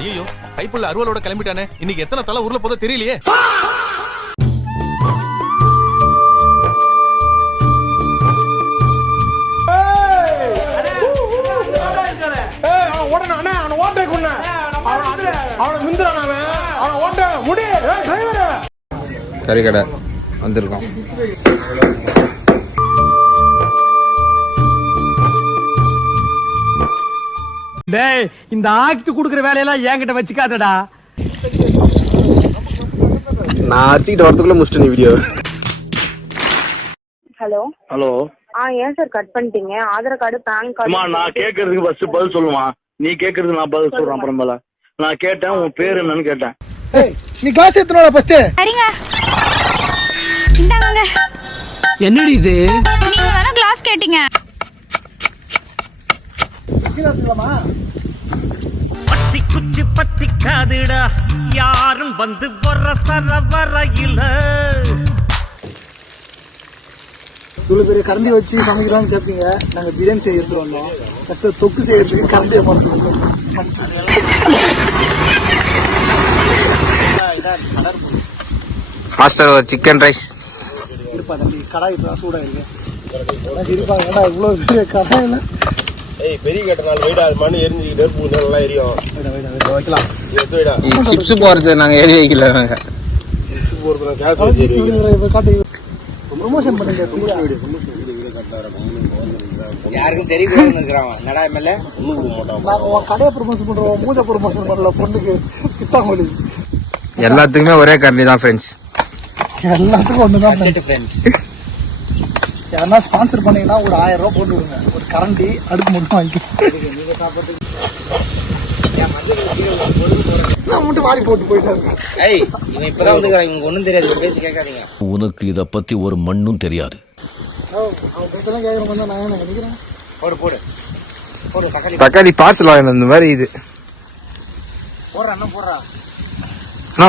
ஐயோ கைப்புள்ள அருவாளோட கிளம்பிட்டானே. இன்னைக்கு எத்தனை தலை ஊர்ல போதோ தெரியலையே. கறிக்கடை வந்திருக்கோம். டேய், இந்த ஆக்ட் குடுக்குற வேலையெல்லாம் என்கிட்ட வச்சுக்காதடா. நான் அடிச்சுக்கிட்டு வரதுக்குள்ள முடிச்சிட்டு நீ வீடியோ. Hello hello. ஏன் சார் கட் பண்ணிட்டீங்க? Aadhaar card, pan card. நான் கேக்குறதுக்கு ஃபர்ஸ்ட் பதில் சொல்லுமா? நீ கேக்குறதுக்கு நான் பதில் சொல்றேன் அப்புறமேல. நான் கேட்டேன் உன் பேர் என்னன்னு கேட்டேன். நீ கிளாஸ் ஏத்துறோட ஃபர்ஸ்ட். சரிங்க. இந்தாங்க. என்னடி இது? நீங்க தான கிளாஸ் கேட்டீங்க. பத்தி குச்சி பத்தி காதுடா யாரும் வந்து வர சரவரையில. இவ்வளவு பெரிய கரண்டி வச்சு சமைக்கிறான்னு கேட்பீங்க. நாங்க பிரியாணி செய்ய எடுத்துட்டு வந்தோம். தொக்கு செய்யறதுக்கு கரண்டியை மறந்துடுவோம். மாஸ்டர் ஒரு சிக்கன் ரைஸ் இருப்பா தம்பி. கடாய் இப்போ சூடா இருக்கு. இருப்பா ஏடா இவ்வளவு பெரிய கடாயில. பெரிய கட்டனால வைடா மண்ணு எரிஞ்சுக்கிட்டு நெருப்பு நல்லா எரியும். வைக்கலாம். சிப்ஸ் போறது நாங்க ஏறி வைக்கல. நாங்க சிப்ஸ் போறது கேஸ் வச்சு ப்ரமோஷன் பண்ணுங்க. யாருக்கும் தெரியும். நாங்க கடையை ப்ரமோஷன் பண்றோம், மூஞ்ச ப்ரமோஷன் பண்ணல. பொண்ணுக்கு கிட்டாமொழி எல்லாத்துக்குமே ஒரே கரண்டி தான் ஃப்ரெண்ட்ஸ். எல்லாத்துக்கும் ஒண்ணுதான் ஃப்ரெண்ட்ஸ். யாருன்னா ஸ்பான்சர் பண்ணீங்கன்னா ஒரு 1000 ரூபாய் போட்டு விடுங்க. ஒரு கரண்டி அடுப்பு மட்டும் வாங்கிக்க. நான் மட்டும் வாரி போட்டு போயிட்டேன். ஒன்னும் தெரியாது, பேசி கேட்காதீங்க. உனக்கு இத பத்தி ஒரு மண்ணும் தெரியாது. கேக்குறேன் நான் நினைக்கிறேன். தக்காளி பார்சல் வாங்கின இந்த மாதிரி இது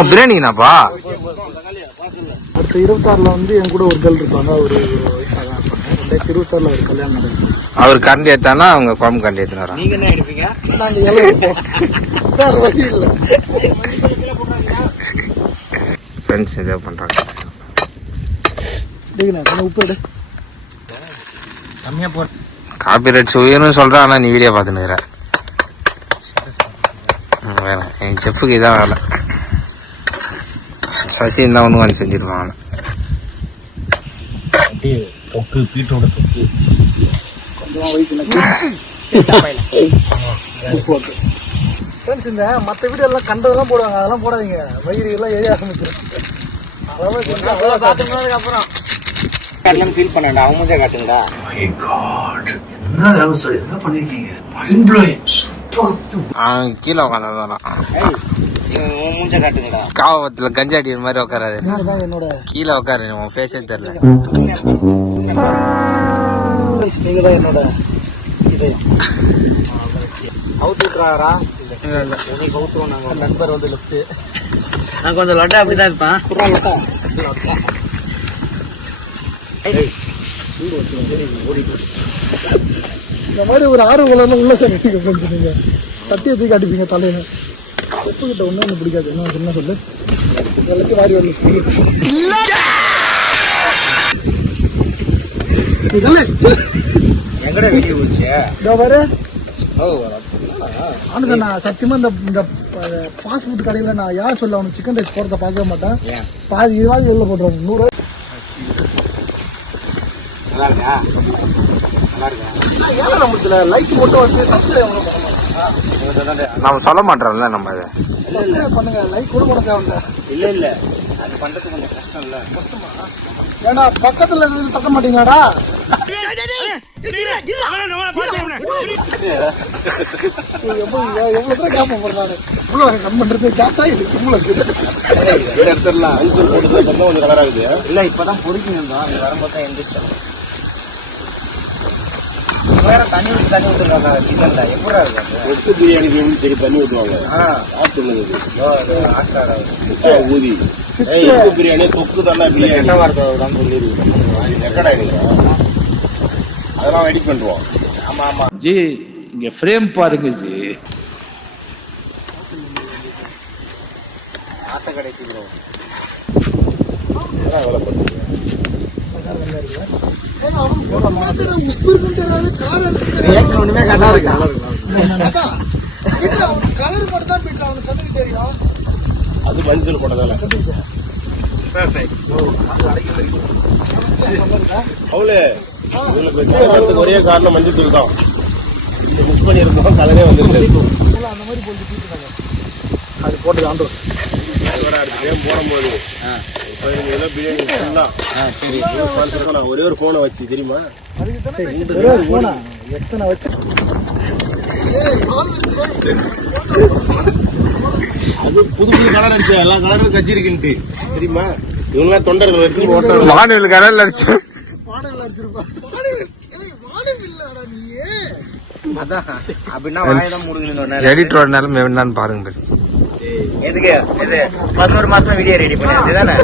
பிரியாணிப்பா. அடுத்த 26ல வந்து என் கூட ஒரு கேர்ள் இருப்பாங்க. ஒரு 2026ல ஒரு கல்யாணம் நடக்கும். அவர் கரண்டி ஏத்தானா அவங்க குழம்பு கரண்டி ஏத்துனாரா? நீங்க என்ன எடுப்பீங்க? நாங்க எல்லாம் எடுப்போம். வேற வழி இல்ல. ஃப்ரெண்ட்ஸ் ஏதோ பண்றாங்க. உப்பு எடு. காப்பிரைட் சுயன்னு சொல்றான். ஆனா நீ வீடியோ பாத்துனுக்குற. வேணாம், என் செஃப்புக்கு இதான் வேலை. சசி தான் ஒன்று வந்து செஞ்சிருப்பாங்க. இந்த மற்ற வீடியோ எல்லாம் கண்டதெல்லாம் போடுவாங்க, அதெல்லாம் போடாதீங்க. வயிறு எல்லாம் எரிய ஆரம்பிச்சிடும். அப்புறம் ஃபீல் பண்ணடா, அவங்க காட்டுங்கடா. கீழே உட்காந்து மூஞ்ச காட்டுங்கடா. காவத்துல கஞ்சாடி மாதிரி உட்காராது. கீழே உட்காரு, உன் ஃபேஸே தெரியல. நீங்க தான் என்னோட இதயம். அவுத்து விட்டுறாரா? நாங்க நண்பர் வந்து லெஃப்ட். நான் கொஞ்சம் லொட்டா அப்படிதான் இருப்பேன். இந்த மாதிரி ஒரு ஆர்வம் உள்ள சார் நீங்க சத்தியத்துக்கு அடிப்பீங்க தலையில. உப்பு கிட்ட ஒண்ணு பிடிக்காது. என்ன சொல்லு, எல்லாத்தையும் வாரி வரல. சத்தியமா இந்த ஃபாஸ்ட் ஃபுட் கடையில நான் யார் சொல்ல அவனுக்கு சிக்கன் ரைஸ் போறத பார்க்கவே மாட்டேன். பாதி ரூபாய் வெளில போட்டுருவாங்க. 100 ரூபாய். லைக் மட்டும் வந்து சப்ஸ்கிரைப் நம்ம சொல்ல மாட்டோம்ல. நம்ம பண்ணுங்க. லைக் கூட போட தேவை இல்ல அது பண்றது கொஞ்சம் கஷ்டம் இல்ல. ஏன்னா பக்கத்துல இருந்து தட்ட மாட்டீங்களாடா? எவ்வளவு கேப்ப போறாரு. கட் பண்றது கேஸா இது எடுத்துடலாம். கொஞ்சம் கலர் ஆகுது. இல்ல இப்பதான் பொறிக்கணும். வரும்போது எந்திரிச்சோம். வேற தண்ணி ஊற்றுவாங்க சிக்கன்ல. எப்படி இருக்கு பிரியாணிக்கு சரி தண்ணி ஊற்றுவாங்க. ஊதி பிரியாணி தொக்கு தானே பிரியாணி அதெல்லாம் எடிட் பண்ணுவோம். ஆமா ஆமா ஜி, இங்க ஃப்ரேம் பாருங்க ஜி. ஆட்டை கடைசிக்கிறோம். ரியாக்ஷன் ஒண்ணுமே நல்லா இருக்கா? கலர் மட்டும் தான் பீட்ரு அவனுக்கு கண்ணுக்கு தெரியும். அது மஞ்சள் போட்டதால அவளே உங்களுக்கு ஒரே காரணம் மஞ்சள் தூள் தான். மிக்ஸ் பண்ணியிருக்கோம், கலரே வந்துருக்கு. அந்த மாதிரி போட்டு பீட்ருக்காங்க. அது போட்டது ஆண்டோ போடும்போது 15 கிலோ பிரியாணி ஃபுல்லாக. சரி, நான் ஒரே ஒரு ஃபோனை வச்சு தெரியுமா? ஒரே ஒரு போனா எத்தனை வச்சு அது புது புது கலர் அடிச்சு எல்லா கலரும் கட்சிருக்குன்ட்டு தெரியுமா? இவங்களாம் தொண்டர்கள் எடுத்து போட்டாங்க. வானவில் கலர்ல அடிச்சு பாடல்கள் அடிச்சிருப்பா. வானவில் இல்லடா நீ. அதான் அப்படின்னா வாயதான் மூடுங்கன்னு எடிட்டரோட நிலைமை என்னன்னு பாருங்க. எதுக்கு இது 11 மாசம் வீடியோ ரெடி பண்ணி அதுதானே?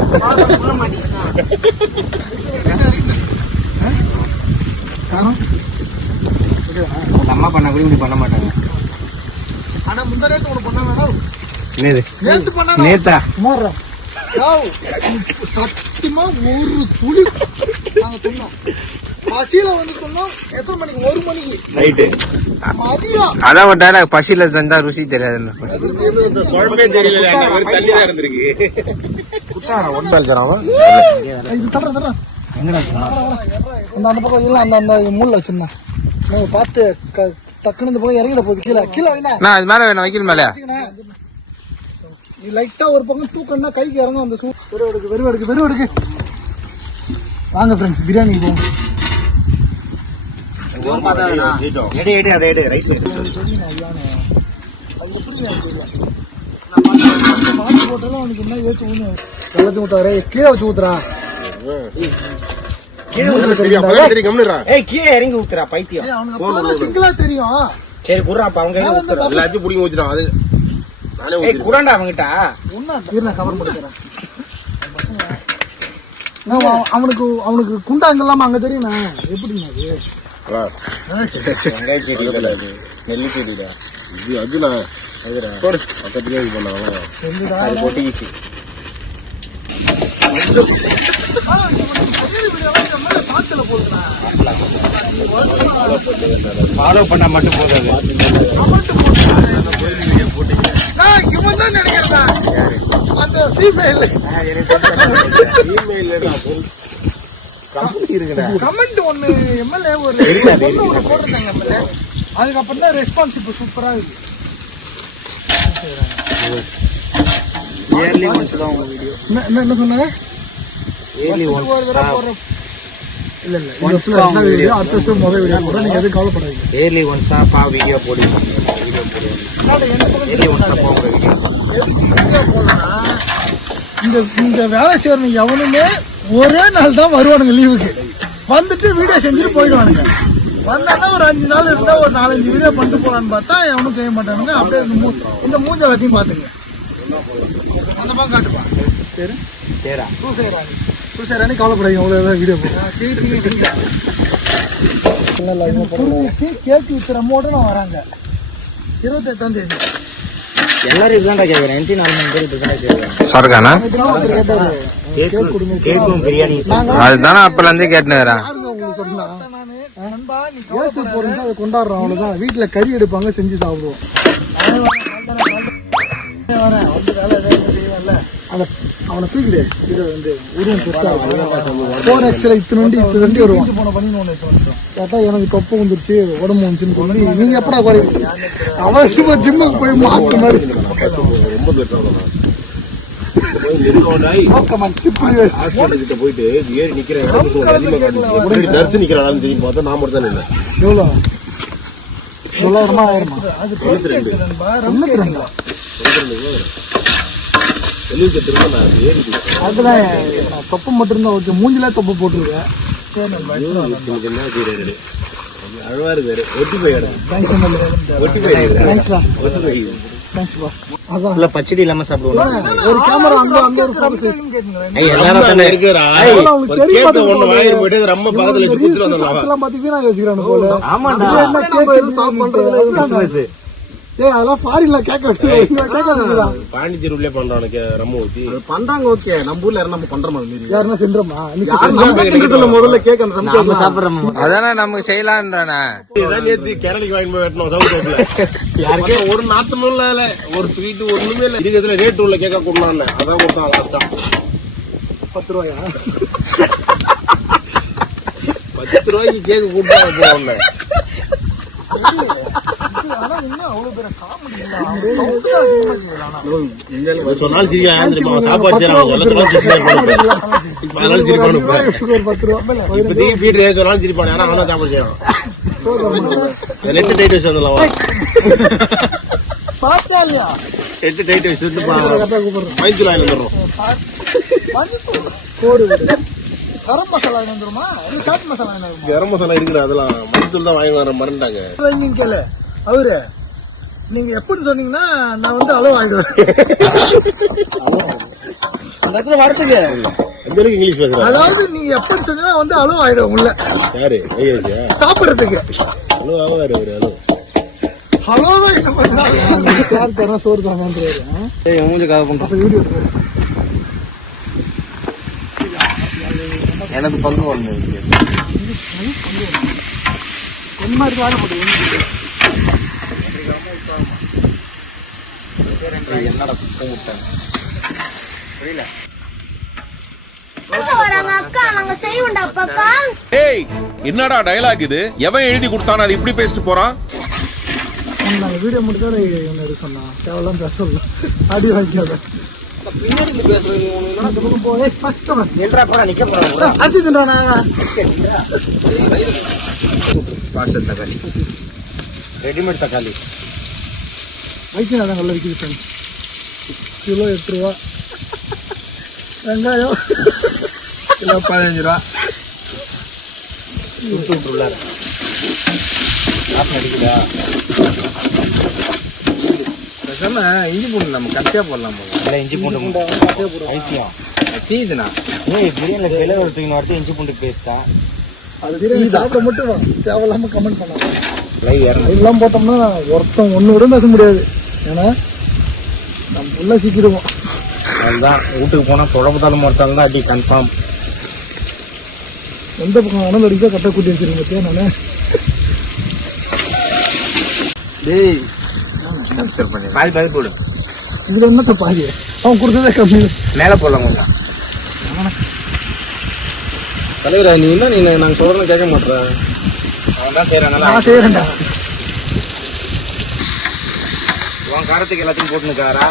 அம்மா பண்ண கூட இப்படி பண்ண மாட்டாங்க. ஆனா முந்தரேத்து ஒண்ணு பண்ணாங்க. என்னது நேத்து பண்ணா நேத்தா சுமாரா சத்தியமா ஒரு துளி நாங்க சொன்னோம். பசியில வந்து சொன்னோம். எத்தனை மணிக்கு? 1 மணிக்கு ரைட்டு. மதியம். அதான் ஒரு டைலாக், பசியில செஞ்சா ருசி தெரியாதுன்னு. குழம்பே தெரியல, தள்ளிதான் இருந்திருக்கு. இது தர தர அந்த பக்கம் இல்ல, அந்த மூல வச்சிருந்தேன். நம்ம பார்த்து டக்குன்னு இந்த பக்கம் இறங்கிட போகுது. கீழே கீழே நான் அது மேல வேணும், வைக்கல் மேல நீ லைட்டா ஒரு பக்கம் தூக்கம்னா கைக்கு இறங்கும். அந்த வெறுவெடுக்கு வாங்க ஃப்ரெண்ட்ஸ், பிரியாணி போவோம். ரைஸ் மாட்டு போட்டாலும் அவனுக்கு என்ன ஏத்து ஊன்னு வெள்ளத்தை ஊத்தாரு. கீழே வச்சு ஊத்துறான். கீழே இறங்கி ஊத்துறா பைத்தியம். அவனுக்கு சிங்கிளா தெரியும். சரி குடுறாப்பா, அவங்க எல்லாத்தையும் பிடிங்க ஊத்திட்டான். அது நானே குடாண்டா அவங்கிட்ட கவர் பண்ணிக்கிறேன். அவனுக்கு குண்டாங்க இல்லாம அங்க தெரியும். எப்படிங்க நெல்லி செடிடா இது. அதுனா பக்கத்துலேயே இது பண்ணாங்க. அது பொட்டிக்கிச்சு. ஃபாலோ பண்ணா மட்டும் போதாது. இவன் தான் நினைக்கிறதா அந்த ஃபீமேல் கமெண்ட் ஒண்ணு எம்எல்ஏ ஒரு போட்டிருந்தாங்க எம்எல்ஏ. அதுக்கப்புறம் தான் ரெஸ்பான்ஸ் இப்ப சூப்பரா இருக்கு. என்ன சொன்னாங்க? இல்ல அடுத்த வருஷம் முதல் வீடியோ போடுறோம். நீங்க எதுவும் கவலைப்படாதீங்க. ஏர்லி ஒன்ஸா பா வீடியோ போடுவீங்க. இந்த வேலை செய்யறவங்க எவனுமே ஒரே நாள் தான் வருவானுங்க லீவுக்கு. வந்துட்டு வீடியோ செஞ்சுட்டு போயிடுவானுங்க. வந்தானா ஒரு 5 நாள் இருந்தா ஒரு 4-5 வீடியோ பண்ணிட்டு போலான்னு பார்த்தா எவனும் செய்ய மாட்டானுங்க. அப்படியே இந்த மூஞ்ச எல்லாத்தையும் பாத்துங்க. அந்த பக்கம் காட்டுப்பா. சரி சரிடா. சூசேராணி கவலைப்படாதீங்க. அவ்வளவு வீடியோ புரிஞ்சிச்சு. கேக்கு வித்துற மோட நான் வராங்க 28ஆம் தேதி. எல்லாரும் இதுதான்டா கேட்குறேன். 4 பேர் இதுதான் கேட்குறேன். சாருக்கானா கேக்கும் பிரியாணி அதுதானே அப்பல இருந்தே கேட்டுனேன். கொண்டாடுறோம் அவ்வளவுதான். வீட்டுல கறி எடுப்பாங்க, செஞ்சு சாப்பிடுவோம். அவனை தூக்கிடு. இது வந்து உருவம் பெருசா 4Xல இத்தனை வருவான். கேட்டா எனக்கு தொப்பை வந்துருச்சு, உடம்பு வந்துச்சுன்னு சொல்லி நீங்க எப்படா குறையும்? அவன் ஜிம்முக்கு போய் மாஸ்டர் மாதிரி போயிட்டு ஏறி நிக்கிறேன். தெரியும் பார்த்தா நான் மட்டும் தான் இல்லை. எவ்வளவு 900 அது 92 அதுதான் தொப்பை மட்டும்தான். ஓகே, மூஞ்சில தொப்பை போட்டுருக்கேன். அழவா இருக்காரு. ஒட்டி போய் பச்சடி இல்லாம சாப்பிடுவோம். ஒரு கேமரா அங்க ஒரு ரொம்ப பக்கத்துல வீணா வச்சுக்கிறானு போல. ஏய் அதெல்லாம் ஃபாரின்ல கேட்க பாண்டிச்சேரி உள்ளே பண்றானுக்கு நம்ம ஊத்தி பண்றாங்க ஓகே நம்ம ஊர்ல யாரும் நம்ம பண்ற மாதிரி யாருன்னா சென்றோமா முதல்ல கேட்க சாப்பிடுறோம் அதானே நமக்கு செய்யலான்றானே. இதான் நேத்து கேரளிக்கு வாங்கி போய் வெட்டணும் சவுத் யாருக்கே ஒரு நாட்டமும் இல்ல ஒரு ஸ்வீட் ஒண்ணுமே இல்ல. இதுல ரேட் உள்ள கேட்க கொடுனான்னு அதான் கொடுத்தாங்க கஷ்டம். 10 ரூபாயா 10 ரூபாய்க்கு கேக் கொடுத்தாங்க போவாங்க. ஆனா இன்னும் அவ்வளவு பேர காமெடி இல்ல சொன்னாலும் சரியா சாப்பாடு செய்யறாங்க அதனால சிரிப்பானு இப்போதைக்கு வீட்டு சொன்னாலும் சிரிப்பானு ஆனா அவன் சாப்பாடு செய்யறான். நெட்டு டைட் வச்சு வந்துடலாம் பார்த்தா இல்லையா நெட்டு டைட் வச்சு வந்து மஞ்சள் வாங்கி வந்துடுறோம். கரம் மசாலா வந்துருமா இல்ல சாட் மசாலா வந்துருமா? கரம் மசாலா இருக்குது அதெல்லாம் மஞ்சள் தான் வாங்கி வர மறந்துட்டாங்க. டைமிங் கேளு அவரு நீங்க எப்படின்னு சொன்னீங்கன்னா நான் வந்து அளவு ஆயிடுவேன் அந்த இடத்துல வரத்துக்கு. எந்த அளவுக்கு இங்கிலீஷ் பேசுறாங்க? அதாவது நீங்க எப்படின்னு சொன்னீங்கன்னா வந்து அளவு ஆயிடும் உள்ள யாரு ஐயா சாப்பிடுறதுக்கு. அளவு ஆவாரு ஒரு அளவு யார் தரா சோறு தாங்க வீடியோ எனக்கு பங்கு ஒண்ணு என்னடா புத்தம் விட்டாங்க புரியல. அக்கா நாங்க செய்வோம்டா பாப்பா. ஏய் என்னடா டயலாக் இது? எவன் எழுதி கொடுத்தானே அது இப்படி பேசிட்டு போறான்? நாங்க வீடியோ முடிச்சாலே என்ன சொன்னா தேவலாம் பேசல ஆடி வாங்கிக்காத ரெடிமேட் தக்காளி வைக்கணும் நல்ல விற்கிது கிலோ 8 ரூபா. வெங்காயம் கிலோ 15 ரூபா. அடிக்குதா பேசாம இஞ்சி பூண்டு நம்ம கடைசியா போடலாம் போல. இஞ்சி பூண்டு ஐசியம் தீதுண்ணா பிரியாணில விலை ஒருத்தவங்க வரது இஞ்சி பூண்டு பேஸ்டா அது பிரியாணி சாப்பிட மட்டும் தேவையில்லாம கமெண்ட் பண்ணலாம். எல்லாம் போட்டோம்னா ஒருத்தன் ஒண்ணு கூட பேச முடியாது. ஏன்னா நம்ம உள்ள சிக்கிடுவோம். அதுதான் வீட்டுக்கு போனா தொடர்புதாலும் ஒருத்தாலும் தான் அடி கன்ஃபார்ம். எந்த பக்கம் அனல் அடிக்கா கட்ட கூட்டி வச்சிருக்கேன் பத்தியா நானு. டேய் பாதி பாதி போடு. இதுல என்ன பாதி அவன் கொடுத்ததே கம்மி. மேல போடலாம் கொஞ்சம். தலைவரா நீ என்ன நீ நாங்க சொல்றேன்னு கேட்க மாட்டேன். அவன் தான் செய்யறான். நான் செய்யறேன்டா. உன் காரத்துக்கு எல்லாத்தையும் போட்டுனுக்காரா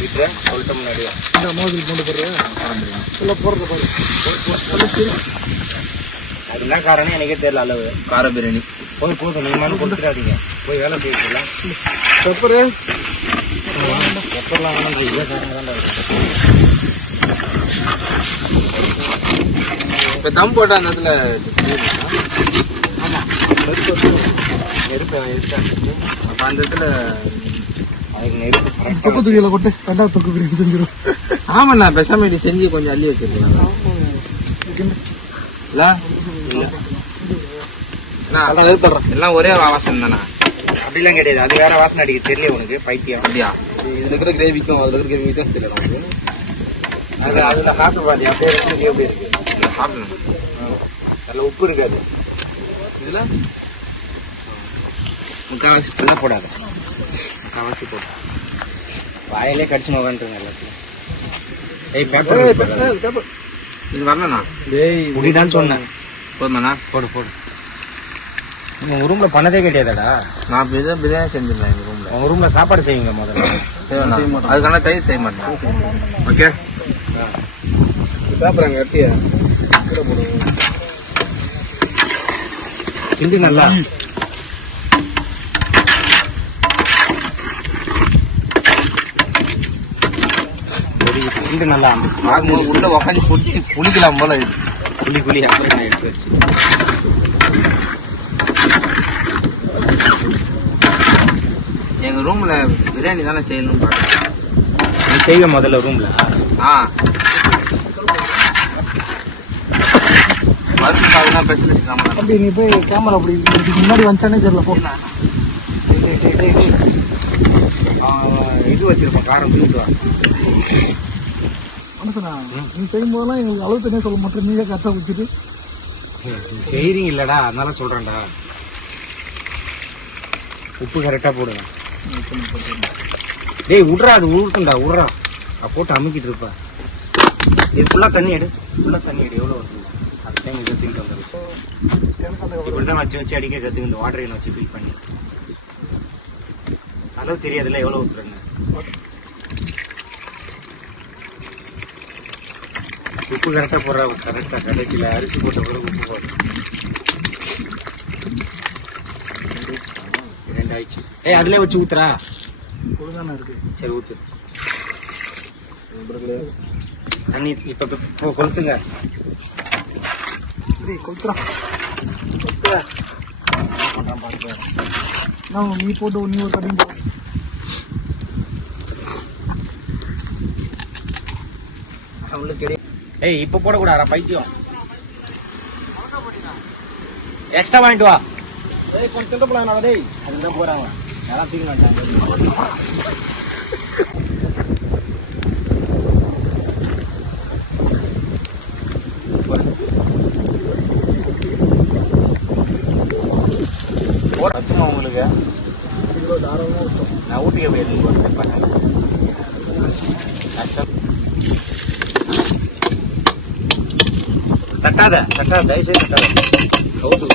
வீட்டுல அவள்கிட்ட முன்னாடியே இந்த மோதில் கொண்டு போடுறியா உள்ள போடுறது பாரு. அது என்ன காரணம் எனக்கே தெரியல. அளவு கார பிரியாணி போய் போதும் நீங்க மாதிரி கொடுத்துடாதீங்க. போய் வேலை செய்யல பெப்பரு எப்பெல்லாம் வேணும் இதே காரணம் தான் இருக்கும். இப்ப தம் போட்ட அந்த இடத்துல நெருப்பு எடுத்து அப்ப அந்த இடத்துல அதுக்கு நெருப்பு தொக்கு தூக்கில கொட்டு 2வது தொக்கு பிரியாணி செஞ்சிடும். ஆமாண்ணா பெசாம இப்படி செஞ்சு கொஞ்சம் அள்ளி வச்சிருக்கேன். எல்லாம் ஒரே வாசனை தானே? அப்படிலாம் கிடையாது. அது வேற வாசனை அடிக்க தெரியல உனக்கு பைத்தியம். அப்படியா? இதுல இருக்கிற கிரேவிக்கும் அதுல இருக்கிற கிரேவி தான் தெரியல உனக்கு. அது அதுல சாப்பிட்டு பாத்தியா அப்படியே ரெசிபி எப்படி இருக்கு சாப்பிடணும். அதுல உப்பு இருக்காது. இதுல முக்கால்வாசி ஃபுல்லாக போடாது. முக்கால்வாசி போட்டு வாயிலே கடிச்சு நோகன்றாங்க எல்லாத்தையும். ஏய் பேப்பர் இது வரலண்ணா. முடிடான்னு சொன்னேன். போதுமாண்ணா? போடு போடு. உங்க ரூம்ல பண்ணதே கிடையாதாடா? நான் பிரியாணி செஞ்சிருந்தேன் எங்க ரூம்ல. உங்க ரூம்ல சாப்பாடு செய்வீங்க முதல்ல. அதுக்கான தயிர் செய்ய மாட்டேன். ஓகே சாப்பிட்றாங்க எடுத்தியா கிண்டி நல்லா கிண்டி நல்லா உள்ள உக்காந்து குடிச்சு குளிக்கலாம் போல இது. குழி அப்படியே எடுத்து வச்சு எங்க ரூம்ல பிரியாணி தானே செய்யணும். நீ செய்வ முதல்ல ரூம்ல. மருந்து ஸ்பெஷலிஸ்ட் தான். அப்படி நீ போய் கேமரா அப்படி முன்னாடி வந்துச்சானே தெரியல. போ இது வச்சிருப்போம் காரம் தூக்கிட்டு வா. மனுஷனா நீ செய்யும் போதெல்லாம் எங்களுக்கு அளவு தனியாக சொல்ல மாட்டேன், நீங்க கரெக்டாக வச்சுட்டு செய்றீங்க இல்லடா, அதனால சொல்றேன்டா. உப்பு கரெக்டா போடுங்க. டேய் விட்றா, அது உருட்டும்டா, விட்றா. போட்டு அமுக்கிட்டு இருப்பா. இது ஃபுல்லா தண்ணி எடு, ஃபுல்லா தண்ணி எடு. எவ்வளோ வருது அந்த டைம் இதை தூக்கிட்டு வந்துடும். இப்படிதான் வச்சு அடிக்க கற்றுக்கு இந்த வாட்டரை வச்சு ஃபில் பண்ணி. அளவு தெரியாதுல்ல எவ்வளோ ஊற்றுறேங்க. உப்பு கரெக்டாக போடுறா, கரெக்டாக கடைசியில் அரிசி போட்ட பிறகு உப்பு போடுற. 2 ஆயிடுச்சு. அதுலேயே வச்சு ஊத்துறா. இருக்கு. சரி ஊத்து தண்ணி. இப்போ கொளுத்துங்க. கொளுத்துறான் நீ போட்டு நீ ஒரு கடையும் போடு. அவங்களுக்கு தெரியும். இப்போ போடக்கூடாதா பைத்தியம். எக்ஸ்ட்ரா வாங்கிட்டு வா. கொஞ்சம் திண்டு போலாம் அதுதான் போறாங்க. யாரும் தூக்க மாட்டாங்க. பத்துமா உங்களுக்கு? நான் ஊட்டிக்க போயிருக்கேன். கஷ்டம். தட்டாத தயவுசெய்து தட்டாத. கவுத்து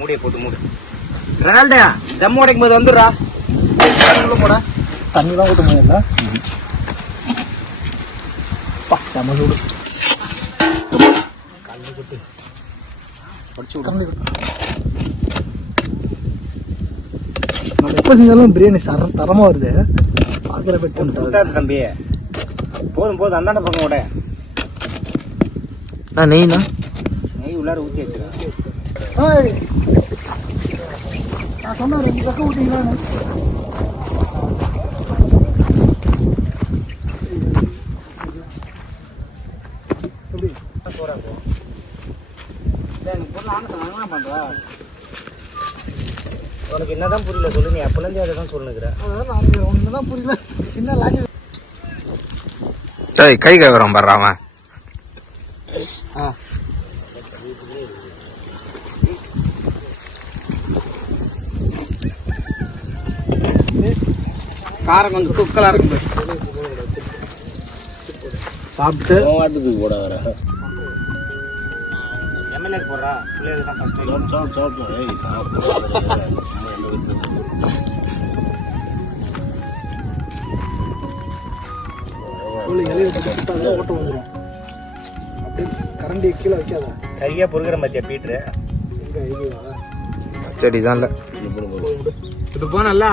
மூடியை போட்டு மூடு. ரெனால்டா தம் உடைக்கும் போது வந்துடுறா. போட தண்ணி தான் ஊற்ற முடியல. செம்ம சூடு. நம்ம எப்போ செஞ்சாலும் பிரியாணி தரமா வருது. ஆக்கிர பெட்டு தம்பி போதும் அந்தாண்ட பக்கம் விட. நெய்னா நெய் உள்ளார ஊற்றி வச்சிருக்கேன். நான் சொன்ன 2 பக்கம் ஊட்டிங்களா? உனக்கு என்னதான் புரியல சொல்லு. நீ அப்பலேருந்து அதை தான் சொல்லுங்கிற. ஒண்ணுதான் புரியல. சின்ன லாக்கி கை கவரம் பண்றான். காரம் கொஞ்சம் தூக்கலா இருக்கு. சாப்பிட்டு போட வர எம்எல்ஏ போடுறா. பிள்ளைகள் தான் ஃபர்ஸ்ட் ஓட்ட வந்துடும். அப்படியே கரண்டி கீழே வைக்காத. கையா பொறுக்கிற மத்தியா பீட்ரு. சரிதான் இல்ல இப்ப போனல்ல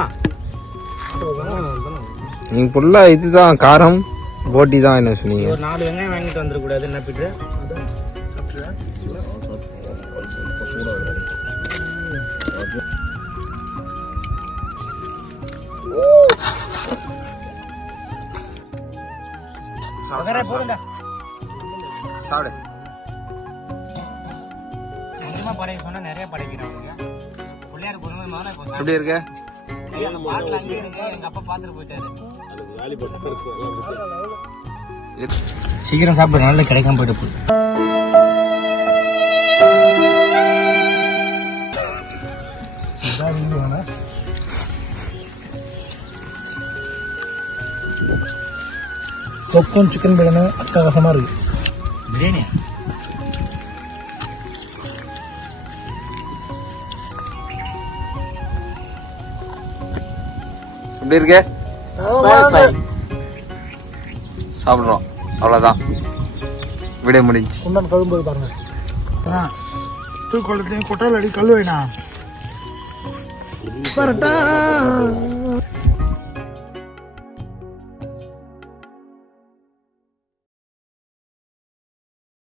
நீங்க ஃபுல்லா இதுதான் காரம் போட்டி தான் என்ன சொன்னீங்க. ஒரு 4 வெங்காயம் வாங்கிட்டு வந்துடக்கூடாது. என்ன பீட்ரு போடுங்க. சாப்பிடு. கொஞ்சமா படைக்க சொன்னா நிறைய படைக்கிறாங்க. பிள்ளையார் எப்படி இருக்கு? எங்க அப்பா பாத்துட்டு போயிட்டாரு. சீக்கிரம் சாப்பிடு, நல்ல கிடைக்காம போயிட்டு. தொக்கும் சிக்கன் பிரியாணி அட்டகாசமா இருக்கு. பிரியாணி எப்படி இருக்கு? சாப்பிடுறோம், அவ்வளவுதான். விட முடிஞ்சு. குண்டான் கழும்போது பாருங்க. தூக்கொள்ளத்தையும் கொட்டால் அடி கல் வைனா.